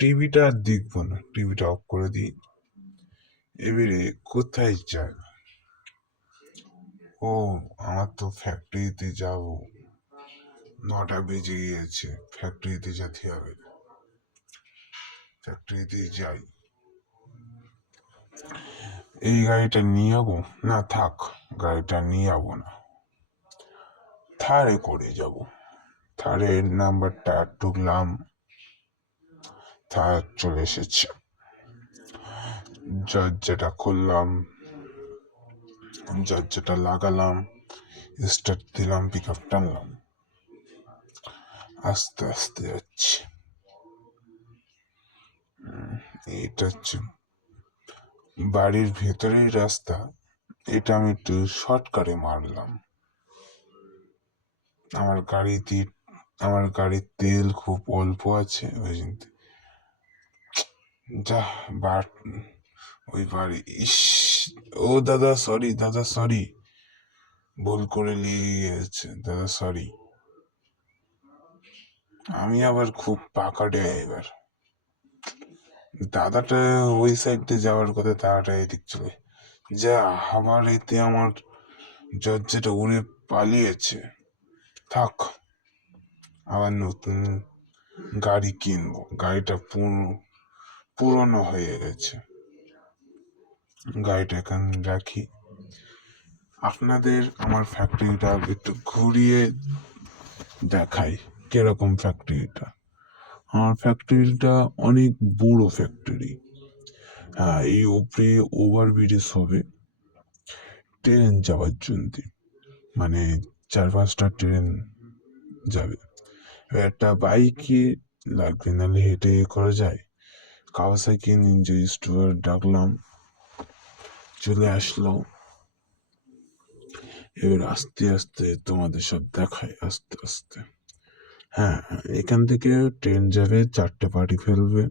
টিভিটা আর দেখবো না, টিভিটা অফ করে দিই। এবারে কোথায় যাই? ও, আমার তো ফ্যাক্টরিতে যাব। 9টা বেজে গিয়েছে, ফ্যাক্টরিতে যেতে হবে। ফ্যাক্টরিতে যাই। এই গাড়িটা নিয়ে যাবো না? থাক, গাড়িটা নিয়ে যাবো না, থারে করে যাব। থারের নাম্বারটা ঢুকলাম, থার চলে এসেছে। দরজাটা খুললাম, দরজাটা লাগালাম, স্টার্ট দিলাম, পিক আপ টানলাম, আস্তে আস্তে যাচ্ছি। এটা হচ্ছে বাড়ির ভেতরেই রাস্তা। এটা আমি একটু শর্টকাটে মারলাম। আমার গাড়িতে আমার গাড়ির তেল খুব অল্প আছে, ওই জন্য যা বাট ওই বাড়ি। ইস, ও দাদা সরি, দাদা সরি, ভুল করে লেগে গেছে দাদা, সরি। আমি আবার খুব পাকা ড্রাইভার। দাদাটা ওই সাইড দিয়ে যাওয়ার কথা, দাদাটা এদিক চলে যা। আবার এতে আমার জর্জেটা উড়ে পালিয়েছে। থাক, আবার নতুন গাড়ি কিনবো। গাড়িটা পুরনো হয়ে গেছে। গাড়িটা এখানে রাখি। আপনাদের আমার ফ্যাক্টরিটা একটু ঘুরিয়ে দেখাই কিরকম ফ্যাক্টরিটা। আমার ফ্যাক্টরিটা অনেক বড় ফ্যাক্টরি। হ্যাঁ, এই উপরে ওভারব্রিজ হবে ট্রেন যাওয়ার জন্য, মানে 4-5টা ট্রেন যাবে। একটা বাইকে লাগবে, নাহলে হেঁটে করা যায়। কাওয়াসাকি নিনজা স্টোর ডাকলাম, চলে আসলো। এবার আস্তে আস্তে তোমাদের সব দেখায়, আস্তে আস্তে। হ্যাঁ, এখান থেকে ট্রেন যাবে, 4টে পার্টি ফেলবে।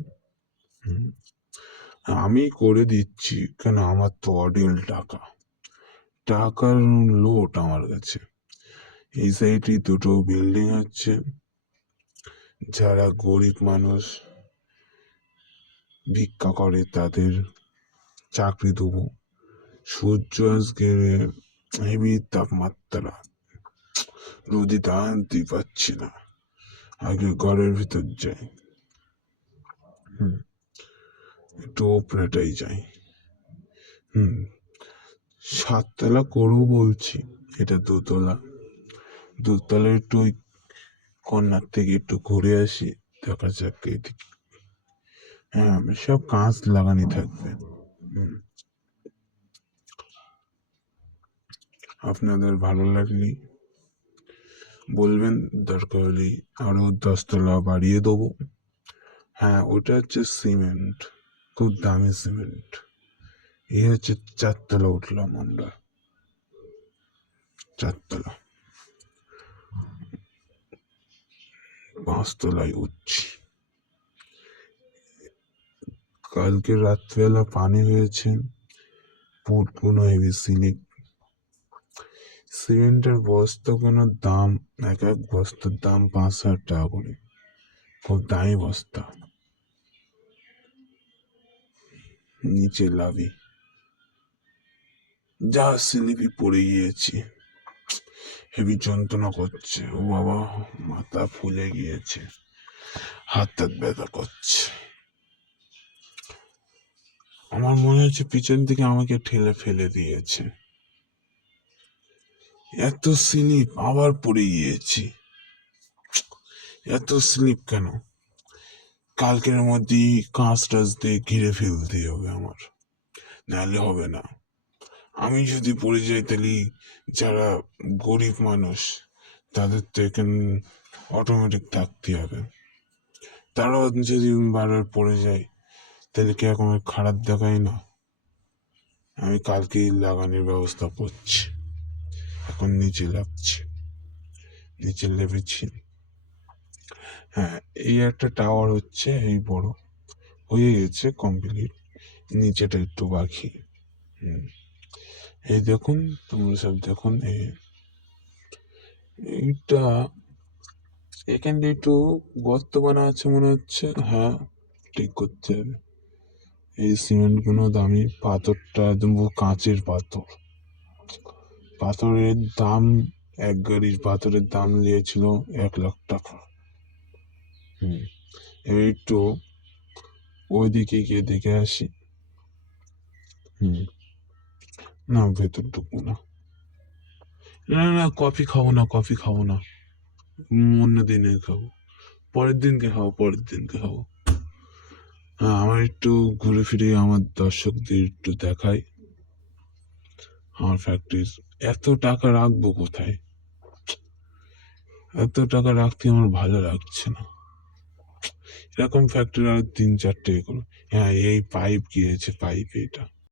আমি করে দিচ্ছি, কেন আমার তো অডেল টাকা, টাকার লোট আমার কাছে। এই সাইডে 2টো বিল্ডিং আছে। যারা গরিব মানুষ ভিক্ষা করে তাদের চাকরি দেবো। সূর্য আজকে হেভি তাপমাত্রা, রোদে টানতেই পাচ্ছি না। আগে ঘরের ভিতর যাই, একটু ওপরেটাই যাই। 7তলা করবো বলছি, এটা 2তলা। 2তলা একটু ওই কর্নার থেকে একটু ঘুরে আসি, দেখা যাক এদিকে। হ্যাঁ, সব কাঁচ লাগানি থাকবে। আপনাদের ভালো লাগলে বলবেন, দরকার হলে আরো 10তলা বাড়িয়ে দেবো। হ্যাঁ, ওটা হচ্ছে সিমেন্ট, খুব দামি সিমেন্ট। এই হচ্ছে 4তলা উঠলাম আমরা, 4তলা। 5তলায় উঠছি। কালকে রাত্রেবেলা পানি হয়েছে, পুরো হেভি সিলিপ। সিমেন্টের বস্তা কোনো দাম, এক এক বস্তার দাম 5,000 টাকা করে, খুব দামি বস্তা। নিচে লাভি, যা স্লিপি পড়ে গিয়েছি, হেভি যন্ত্রণা করছে। ও বাবা, মাথা ফুলে গিয়েছে, হাত হাত ব্যথা করছে। আমার মনে হচ্ছে পিছন থেকে আমাকে ঠেলে ফেলে দিয়েছে, এত স্লিপ। আবার পড়ে গিয়েছি, এত স্লিপ কেন? কালকের মধ্যেই কাঁচ টাচ দিয়ে ঘিরে ফেলতে হবে আমার, নাহলে হবে না। আমি যদি পড়ে যাই তাহলে যারা গরিব মানুষ তাদের তো এখানে অটোমেটিক থাকতে হবে। তারাও যদি বারবার পড়ে যায় তাহলে কি এখন খারাপ দেখায় না? আমি কালকেই লাগানোর ব্যবস্থা করছি। এখন নিচে লাগছি, নিচে লেবেছি। হ্যাঁ, এই একটা টাওয়ার হচ্ছে, এই বড় হয়ে গেছে কমপ্লিট, নিচেটা একটু বাকি। এই দেখুন, তোমরা সব দেখুন, এইটা এখান দিয়ে একটু গর্ত বানা আছে মনে হচ্ছে। হ্যাঁ, ঠিক করতে হবে। এই সিমেন্টগুলো দামি, পাথরটা একদম পুরো কাঁচের পাথর। পাথরের দাম, এক গাড়ির পাথরের দাম নিয়েছিল 1 লাখ টাকা। এবার একটু ওইদিকে গিয়ে দেখে আসি। না, ভেতর ঢুকবো না। না না, কফি খাবো না, কফি খাবো না, অন্য দিনে খাবো, পরের দিনকে খাবো। হ্যাঁ, আমার একটু ঘুরে ফিরে আমার দর্শকদের একটু দেখাই আমার ফ্যাক্টরির। এত টাকা রাখবো কোথায়? এত টাকা রাখতে আমার ভালো লাগছে না। এরকম ফ্যাক্টরি আর 3-4টে করো। হ্যাঁ, এই পাইপ গিয়েছে, পাইপ এটা